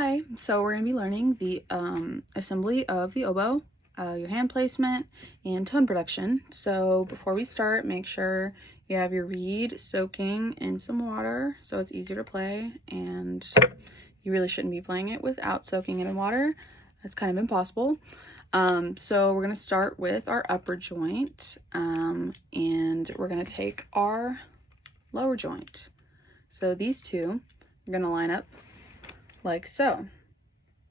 Hi, so we're going to be learning the assembly of the oboe, your hand placement, and tone production. So before we start, make sure you have your reed soaking in some water so it's easier to play, and you really shouldn't be playing it without soaking it in water. That's kind of impossible. So we're going to start with our upper joint, and we're going to take our lower joint. So these two are going to line up like so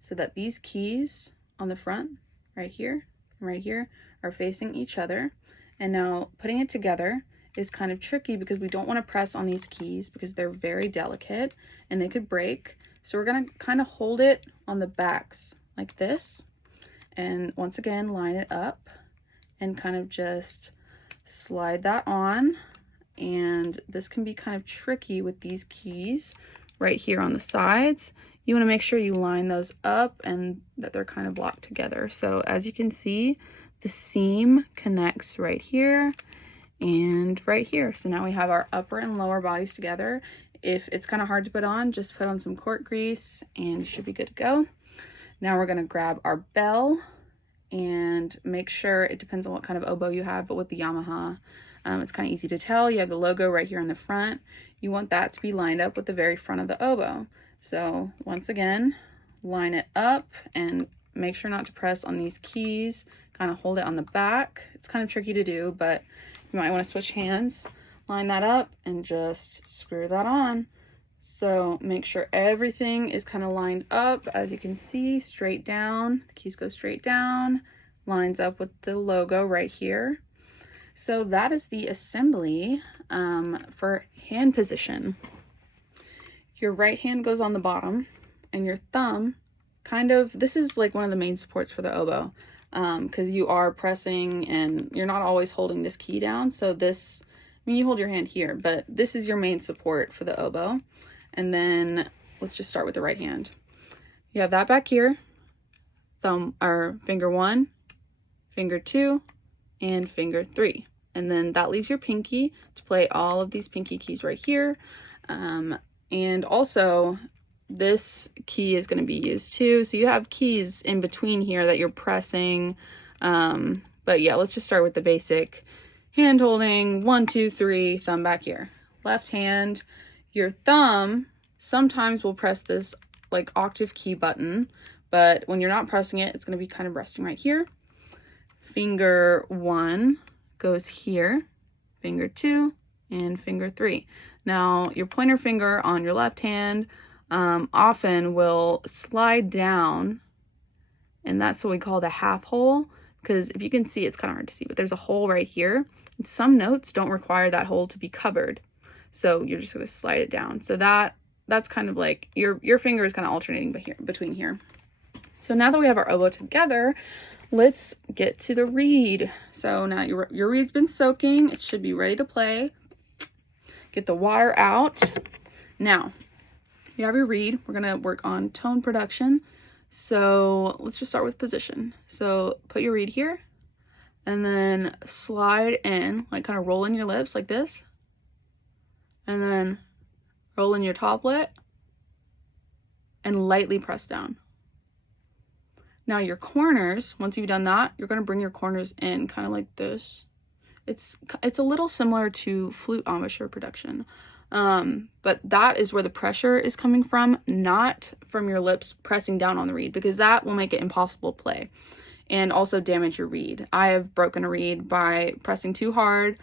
that these keys on the front right here and right here are facing each other. And now putting it together is kind of tricky because we don't want to press on these keys because they're very delicate and they could break. So we're going to kind of hold it on the backs like this, and once again line it up and kind of just slide that on. And this can be kind of tricky with these keys right here on the sides. You want to make sure you line those up and that they're kind of locked together. So as you can see, the seam connects right here and right here. So now we have our upper and lower bodies together. If it's kind of hard to put on, just put on some cork grease and you should be good to go. Now we're going to grab our bell and make sure, it depends on what kind of oboe you have, but with the Yamaha, it's kind of easy to tell. You have the logo right here in the front. You want that to be lined up with the very front of the oboe. So once again, line it up and make sure not to press on these keys. Kind of hold it on the back. It's kind of tricky to do, but you might want to switch hands. Line that up and just screw that on. So make sure everything is kind of lined up. As you can see, straight down. The keys go straight down. Lines up with the logo right here. So that is the assembly for hand position. Your right hand goes on the bottom and your thumb kind of, this is like one of the main supports for the oboe, because you are pressing and you're not always holding this key down. So this, I mean, you hold your hand here, but this is your main support for the oboe. And then let's just start with the right hand. You have that back here, thumb or finger 1, finger 2, and finger 3. And then that leaves your pinky to play all of these pinky keys right here. And also this key is going to be used too. So you have keys in between here that you're pressing. But yeah, let's just start with the basic hand holding. 1, 2, 3, thumb back here. Left hand, your thumb sometimes will press this like octave key button, but when you're not pressing it, it's going to be kind of resting right here. Finger 1 goes here, finger 2, and finger 3. Now your pointer finger on your left hand often will slide down, and that's what we call the half hole, because if you can see, it's kind of hard to see, but there's a hole right here, and some notes don't require that hole to be covered, so you're just going to slide it down. So that's kind of like your finger is kind of alternating between here. So now that we have our oboe together, let's get to the reed. So now your reed's been soaking. It should be ready to play. Get the water out. Now, you have your reed. We're going to work on tone production. So let's just start with position. So put your reed here and then slide in, like kind of roll in your lips like this. And then roll in your top lip and lightly press down. Now your corners, once you've done that, you're going to bring your corners in kind of like this. It's a little similar to flute embouchure production, but that is where the pressure is coming from, not from your lips pressing down on the reed, because that will make it impossible to play and also damage your reed. I have broken a reed by pressing too hard.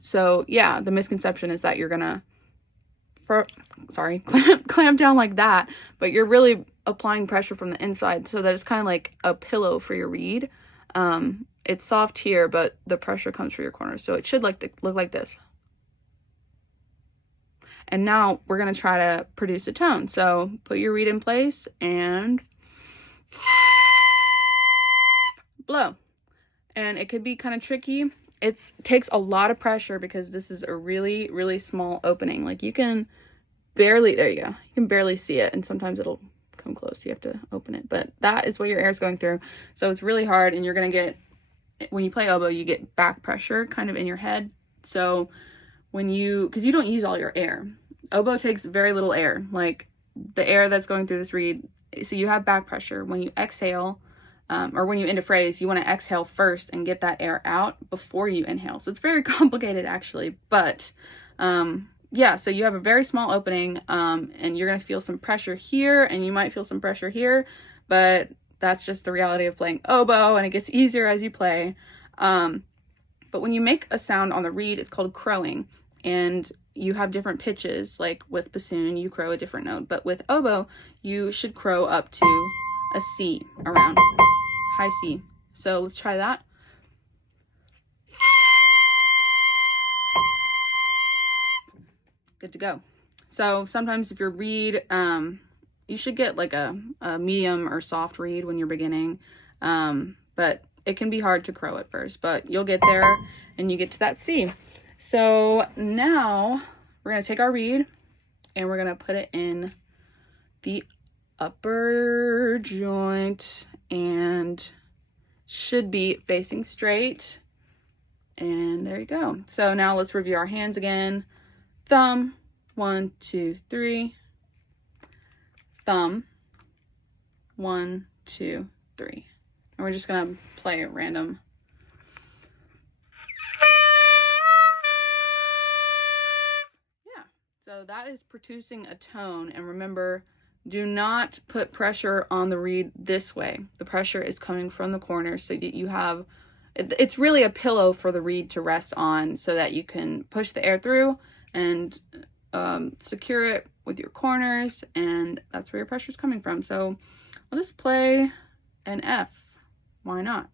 So yeah, the misconception is that you're gonna clamp down like that, but you're really applying pressure from the inside so that it's kind of like a pillow for your reed. It's soft here, but the pressure comes from your corners, so it should look like this. And now we're going to try to produce a tone. So put your reed in place and blow. And it could be kind of tricky. It takes a lot of pressure because this is a really, really small opening. Like you can barely, there you go. You can barely see it, and sometimes it'll come close. You have to open it, but that is what your air is going through. So it's really hard, and you're going to get, when you play oboe, you get back pressure kind of in your head. So when because you don't use all your air. Oboe takes very little air. Like the air that's going through this reed. So you have back pressure. When you exhale, or when you end a phrase, you want to exhale first and get that air out before you inhale. So it's very complicated actually, but yeah, so you have a very small opening, and you're going to feel some pressure here, and you might feel some pressure here, but that's just the reality of playing oboe, and it gets easier as you play. But when you make a sound on the reed, it's called crowing, and you have different pitches. Like with bassoon, you crow a different note, but with oboe, you should crow up to a C, around high C. So let's try that. Good to go. So sometimes if your reed, you should get like a medium or soft reed when you're beginning, but it can be hard to crow at first, but you'll get there and you get to that C. So now we're going to take our reed and we're going to put it in the upper joint and should be facing straight. And there you go. So now let's review our hands again. Thumb, 1, 2, 3. Thumb, 1, 2, 3. And we're just gonna play at random. Yeah, so that is producing a tone. And remember, do not put pressure on the reed this way. The pressure is coming from the corner, so that you have, it's really a pillow for the reed to rest on, so that you can push the air through and secure it with your corners, and that's where your pressure is coming from. So I'll just play an F. Why not?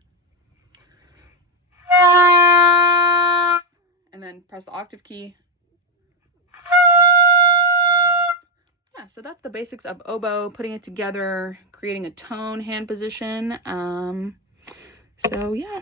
And then press the octave key. Yeah, so that's the basics of oboe, putting it together, creating a tone, hand position. So yeah.